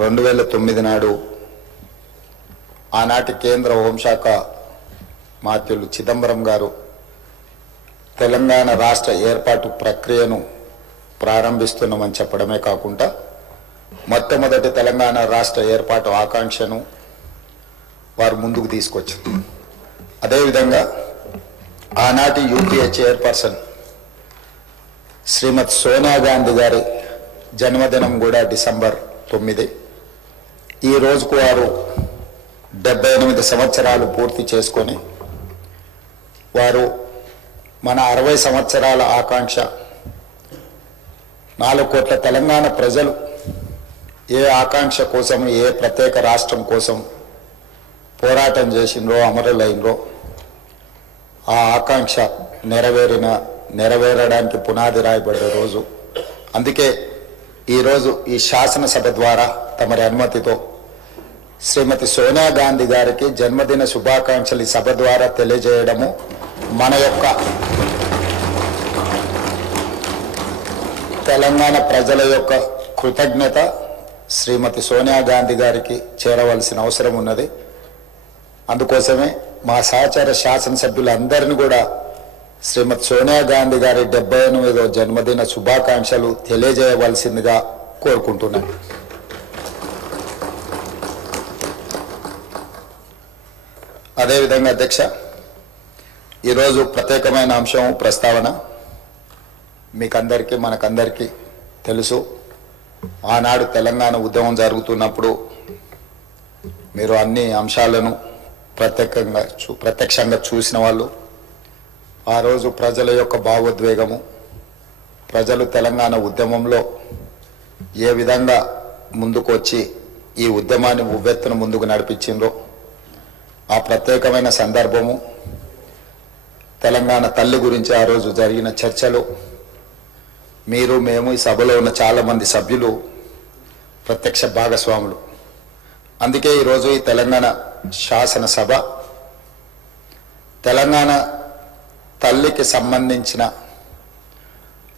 2009 నాడు ఆనాటి కేంద్ర హోంశాఖ మాత్యులు చిదంబరం గారు తెలంగాణ రాష్ట్ర ఏర్పాటు ప్రక్రియను ప్రారంభిస్తున్నామని చెప్పడమే కాకుండా మొట్టమొదటి తెలంగాణ రాష్ట్ర ఏర్పాటు ఆకాంక్షను వారు ముందుకు తీసుకొచ్చారు. అదేవిధంగా ఆనాటి యూపీఏ చైర్పర్సన్ శ్రీమతి సోనియా గాంధీ గారి జన్మదినం కూడా డిసెంబర్ 9. ఈ రోజుకు వారు 78 సంవత్సరాలు పూర్తి చేసుకొని వారు మన 60 సంవత్సరాల ఆకాంక్ష 4 కోట్ల తెలంగాణ ప్రజలు ఏ ఆకాంక్ష కోసం ఏ ప్రత్యేక రాష్ట్రం కోసం పోరాటం చేసిండ్రో అమరులైనరో ఆ ఆకాంక్ష నెరవేరడానికి పునాది రాయబడ్డ రోజు. అందుకే ఈరోజు ఈ శాసనసభ ద్వారా తమరి అనుమతితో శ్రీమతి సోనియా గాంధీ గారికి జన్మదిన శుభాకాంక్షలు ఈ సభ ద్వారా తెలియజేయడము మన యొక్క తెలంగాణ ప్రజల యొక్క కృతజ్ఞత శ్రీమతి సోనియా గాంధీ గారికి చేరవలసిన అవసరం ఉన్నది. అందుకోసమే మా సహచర శాసనసభ్యులందరినీ కూడా శ్రీమతి సోనియా గాంధీ గారి 78వ జన్మదిన శుభాకాంక్షలు తెలియజేయవలసిందిగా కోరుకుంటున్నాను. అదేవిధంగా అధ్యక్ష, ఈరోజు ప్రత్యేకమైన అంశం ప్రస్తావన మీకందరికీ మనకందరికీ తెలుసు. ఆనాడు తెలంగాణ ఉద్యమం జరుగుతున్నప్పుడు మీరు అన్ని అంశాలను ప్రత్యక్షంగా చూసిన వాళ్ళు. ఆ రోజు ప్రజల యొక్క భావోద్వేగము, ప్రజలు తెలంగాణ ఉద్యమంలో ఏ విధంగా ముందుకు వచ్చి ఈ ఉద్యమాన్ని ఉవ్వెత్తున ముందుకు నడిపించిండ్రో ఆ ప్రత్యేకమైన సందర్భము, తెలంగాణ తల్లి గురించి ఆ రోజు జరిగిన చర్చలు మీరు మేము ఈ సభలో ఉన్న చాలామంది సభ్యులు ప్రత్యక్ష భాగస్వాములు. అందుకే ఈరోజు ఈ తెలంగాణ శాసనసభ తెలంగాణ తల్లికి సంబంధించిన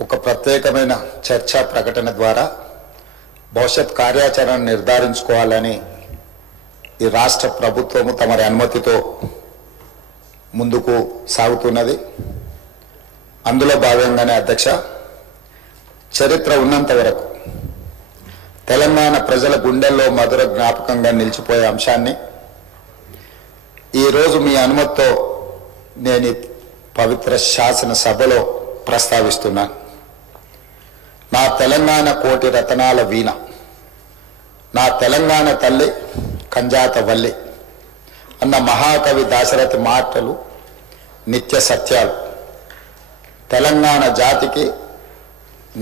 ఒక ప్రత్యేకమైన చర్చా ప్రకటన ద్వారా భవిష్యత్ కార్యాచరణ నిర్ధారించుకోవాలని ఈ రాష్ట్ర ప్రభుత్వము తమరి అనుమతితో ముందుకు సాగుతున్నది. అందులో భాగంగానే అధ్యక్ష, చరిత్ర ఉన్నంత వరకు తెలంగాణ ప్రజల గుండెల్లో మధుర జ్ఞాపకంగా నిలిచిపోయే అంశాన్ని ఈరోజు మీ అనుమతితో నేను పవిత్ర శాసన సభలో ప్రస్తావిస్తున్నాను. నా తెలంగాణ కోటి రతనాల వీణ, నా తెలంగాణ తల్లి కంజాత వల్లి అన్న మహాకవి దాశరథి మాటలు నిత్య సత్యాలు. తెలంగాణ జాతికి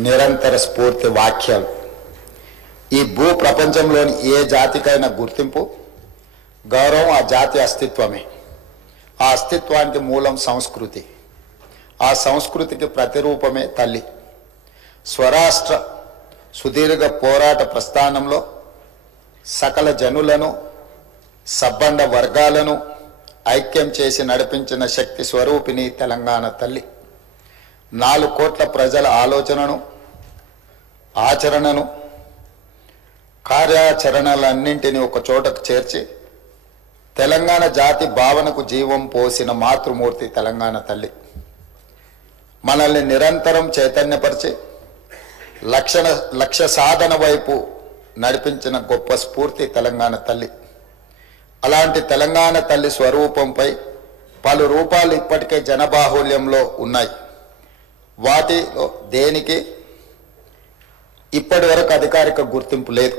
నిరంతర స్ఫూర్తి వాక్యాలు. ఈ భూ ప్రపంచంలోని ఏ జాతికైనా గుర్తింపు, గౌరవం ఆ జాతి అస్తిత్వమే. ఆ అస్తిత్వానికి మూలం సంస్కృతి. ఆ సంస్కృతికి ప్రతిరూపమే తల్లి. స్వరాష్ట్ర సుదీర్ఘ పోరాట ప్రస్థానంలో సకల జనులను, సబ్బండ వర్గాలను ఐక్యం చేసి నడిపించిన శక్తి స్వరూపిణి తెలంగాణ తల్లి. 4 కోట్ల ప్రజల ఆలోచనను, ఆచరణను, కార్యాచరణలన్నింటినీ ఒక చోటకు చేర్చి తెలంగాణ జాతి భావనకు జీవం పోసిన మాతృమూర్తి తెలంగాణ తల్లి. మనల్ని నిరంతరం చైతన్యపరిచి లక్ష్య సాధన వైపు నడిపించిన గొప్ప స్ఫూర్తి తెలంగాణ తల్లి. అలాంటి తెలంగాణ తల్లి స్వరూపంపై పలు రూపాలు ఇప్పటికే జనబాహుల్యంలో ఉన్నాయి. వాటిలో దేనికి ఇప్పటి వరకు అధికారిక గుర్తింపు లేదు.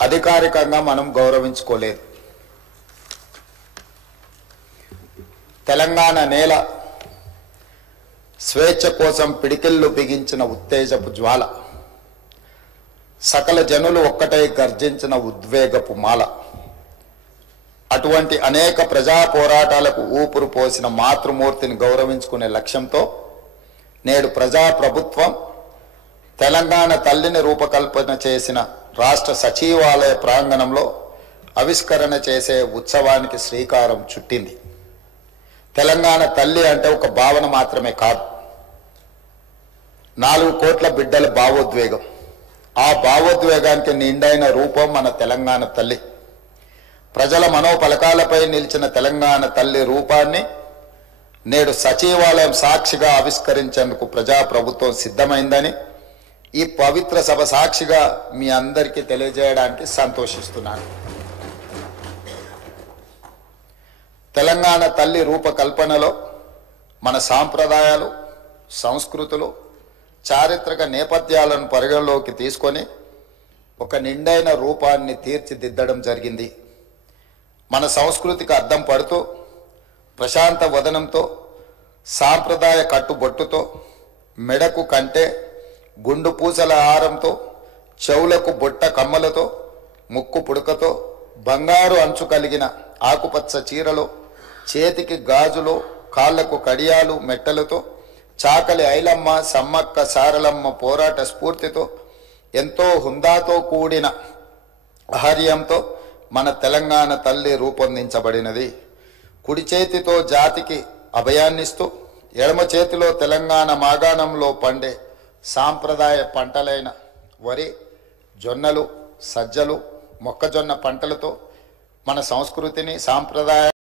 అధికారికంగా మనం గౌరవించుకోలేదు. తెలంగాణ నేల స్వేచ్ఛ కోసం పిడికిళ్ళు బిగించిన ఉత్తేజపు జ్వాల. సకల జనులు ఒక్కటై గర్జించిన ఉద్వేగపు మాల. అటువంటి అనేక ప్రజా పోరాటాలకు ఊపిరి పోసిన మాతృమూర్తిని గౌరవించుకునే లక్ష్యంతో నేడు ప్రజాప్రభుత్వం తెలంగాణ తల్లిని రూపకల్పన చేసిన రాష్ట్ర సచివాలయ ప్రాంగణంలో ఆవిష్కరణ చేసే ఉత్సవానికి శ్రీకారం చుట్టింది. తెలంగాణ తల్లి అంటే ఒక భావన మాత్రమే కాదు, 4 కోట్ల బిడ్డల భావోద్వేగం. ఆ భావోద్వేగానికి నిండైన రూపం మన తెలంగాణ తల్లి. ప్రజల మనోపలకాలపై నిలిచిన తెలంగాణ తల్లి రూపాన్ని నేడు సచివాలయం సాక్షిగా ఆవిష్కరించేందుకు ప్రజాప్రభుత్వం సిద్ధమైందని ఈ పవిత్ర సభ సాక్షిగా మీ అందరికీ తెలియజేయడానికి సంతోషిస్తున్నాను. తెలంగాణ తల్లి రూపకల్పనలో మన సాంప్రదాయాలు, సంస్కృతులు, చారిత్రక నేపథ్యాలను పరిగణలోకి తీసుకొని ఒక నిండైన రూపాన్ని తీర్చిదిద్దడం జరిగింది. మన సంస్కృతికి అద్దం పడుతూ ప్రశాంత వదనంతో, సాంప్రదాయ కట్టుబొట్టుతో, మెడకు కంటే గుండు పూసల హారంతో, చెవులకు బొట్ట కమ్మలతో, ముక్కు పుడకతో, బంగారు అంచు కలిగిన ఆకుపచ్చ చీరలో, చేతికి గాజులు, కాళ్లకు కడియాలు మెట్టలతో, చాకలి ఐలమ్మ, సమ్మక్క సారలమ్మ పోరాట స్ఫూర్తితో, ఎంతో హుందాతో కూడిన ఆహార్యంతో మన తెలంగాణ తల్లి రూపొందించబడినది. కుడి చేతితో జాతికి అభయాన్నిస్తూ, ఎడమ చేతిలో తెలంగాణ మాగాణంలో పండే సాంప్రదాయ పంటలైన వరి, జొన్నలు, సజ్జలు, మొక్కజొన్న పంటలతో మన సంస్కృతిని, సాంప్రదాయ